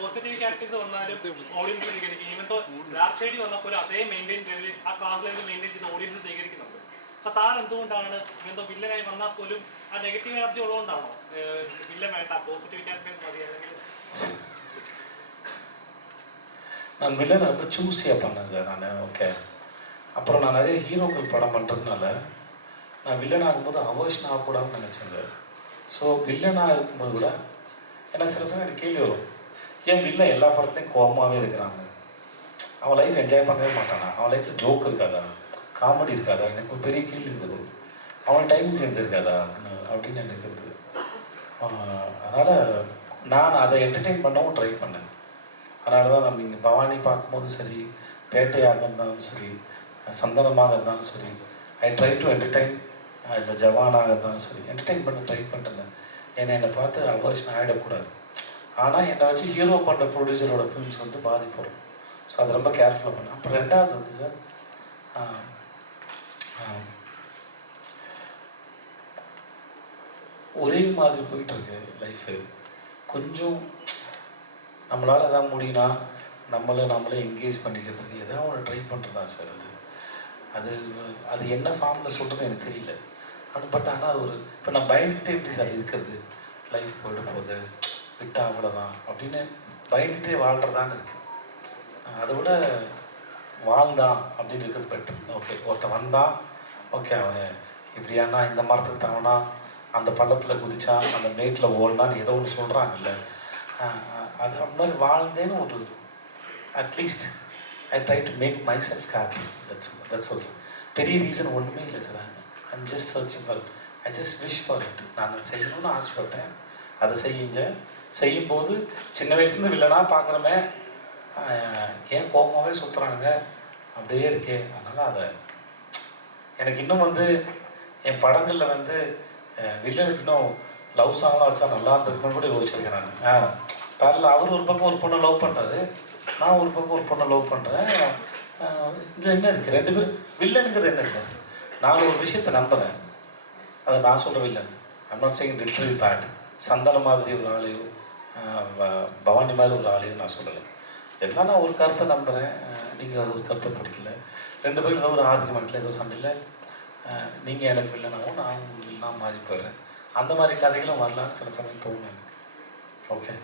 Positive characters വന്നാലും audience സ്വീകരിക്കും. Even dark shade വന്നപ്പോൾ അതേ മെയിൻറ്റെയിൻ ചെയ്ത് ആ ക്ലാസ് ലെവൽ മെയിൻറ്റെയിൻ ചെയ്ത് ഓഡിയൻസ് സ്വീകരിക്കുന്നുണ്ട്. അപ്പോൾ സാർ എന്തുകൊണ്ടാണ് എന്തോ വില്ലനായി വന്നാൽ പോലും ആ നെഗറ്റീവ് എനർജി ഉള്ളതുകൊണ്ടാണോ വില്ലൻ വേണ്ട പോസിറ്റീവ് ക്യാരക്ടേഴ്സ് മതി? അല്ലെങ്കിൽ நான் வில்லனை ரொம்ப சூஸியாக பண்ணேன் சார் நான். ஓகே, அப்புறம் நான் நிறைய ஹீரோக்கள் படம் பண்ணுறதுனால நான் வில்லன் ஆகும்போது அவர்ஷன் ஆகக்கூடாதுன்னு நினச்சேன் சார். ஸோ வில்லனாக இருக்கும்போது கூட ஏன்னா சில சமயம் எனக்கு கேள்வி வரும், ஏன் வில்லன் எல்லா படத்துலையும் கோபமாகவே இருக்கிறாங்க, அவன் லைஃப் என்ஜாய் பண்ணவே மாட்டானா, அவன் லைஃப்பில் ஜோக் இருக்காதா, காமெடி இருக்காதா, எனக்கு ஒரு பெரிய கேள்வி இருந்தது. அவன் டைமிங் சென்ஸ் இருக்காதா அப்படின்னு எனக்கு இருந்தது. அதனால் நான் அதை என்டர்டெயின் பண்ணவும் ட்ரை பண்ணேன். அதனால தான் நம்ம இங்கே பவானி பார்க்கும்போது சரி, பேட்டையாக இருந்தாலும் சரி, சந்தனமாக இருந்தாலும் சரி, ஐ ட்ரை டு என்டர்டெயின். இல்லை ஜவானாக இருந்தாலும் சரி, என்டர்டெயின் பண்ண ட்ரை பண்ணிட்டேன். ஏன்னா என்னை பார்த்து அவர்ஷன் ஆகிடக்கூடாது. ஆனால் என்னை வச்சு ஹீரோ பண்ணுற ப்ரொடியூசரோட ஃபிலிம்ஸ் வந்து பாதிப்படும். ஸோ அது ரொம்ப கேர்ஃபுல்லாக பண்ணேன். அப்புறம் ரெண்டாவது வந்து சார், ஒரே மாதிரி போயிட்டுருக்கு லைஃபு. கொஞ்சம் நம்மளால் எதாவது முடியும்னா நம்மளே என்கேஜ் பண்ணிக்கிறதுக்கு எதாவது ஒன்று ட்ரை பண்ணுறதா சார். அது அது என்ன ஃபார்மில் சொல்கிறது எனக்கு தெரியல. ஆனால் அது ஒரு இப்போ நான் பயந்துக்கிட்டே எப்படி சார் இருக்கிறது, லைஃப் போயிட போகுது, விட்டா அவ்வளோதான் அப்படின்னு பயந்துகிட்டே வாழ்கிறதான்னு இருக்குது. அதை விட வாழ்ந்தான் அப்படின்னு இருக்கிறது பெட்டர். ஓகே, ஒருத்தன் வந்தான், ஓகே அவன் இப்படியானா இந்த மரத்துக்கு தவனா, அந்த பள்ளத்தில் குதிச்சா, அந்த மேட்டில் ஓடினான்னு ஏதோ ஒன்று சொல்கிறாங்கல்ல, அது அந்த மாதிரி வாழ்ந்தேன்னு ஒரு at least I try to make myself happy. That's also பெரிய ரீசன் ஒன்றுமே இல்லை sir. I'm just searching for, I just wish for it. நான் செய்யணும்னு ஆசைப்பட்டேன், அதை செய்யும்போது சின்ன வயசுலேருந்து வில்லனாக பார்க்குறமே, ஏன் கோபமாகவே சுற்றுறாங்க அப்படியே இருக்கே. அதனால் அதை எனக்கு இன்னும் வந்து என் படங்களில் வந்து வில்லனுக்கு இன்னும் லவ் சாங்லாம் வச்சா நல்லா இருந்திருக்குன்னு கூட யோசிச்சிருக்கேன் நான். பேரில் அவர் ஒரு பக்கம் ஒரு பொண்ணை லவ் பண்ணுறாரு, நான் ஒரு பக்கம் ஒரு பொண்ணை லவ் பண்ணுறேன். இதில் என்ன இருக்குது, ரெண்டு பேரும் வில்லனுங்கிறது என்ன சார்? நான் ஒரு விஷயத்தை நம்புகிறேன், அதை நான் சொல்கிற villain. I'm not saying literally bad. Santhanam மாதிரி ஒரு ஆளையோ பவானி மாதிரி ஒரு ஆளையோ நான் சொல்லலை. ஜென்ரலாக நான் ஒரு கருத்தை நம்புகிறேன், நீங்கள் அது ஒரு கருத்தை பிடிக்கல, ரெண்டு பேரும் ஏதோ ஒரு ஆர்குமெண்ட்டில் ஏதோ சண்டையில் நீங்கள் எனக்கு வில்லனாகவும் நான் வில்லனாக மாறி போயிடுறேன். அந்த மாதிரி கதைகளும் வரலான்னு சில சமயம் தோணும் எனக்கு. ஓகே.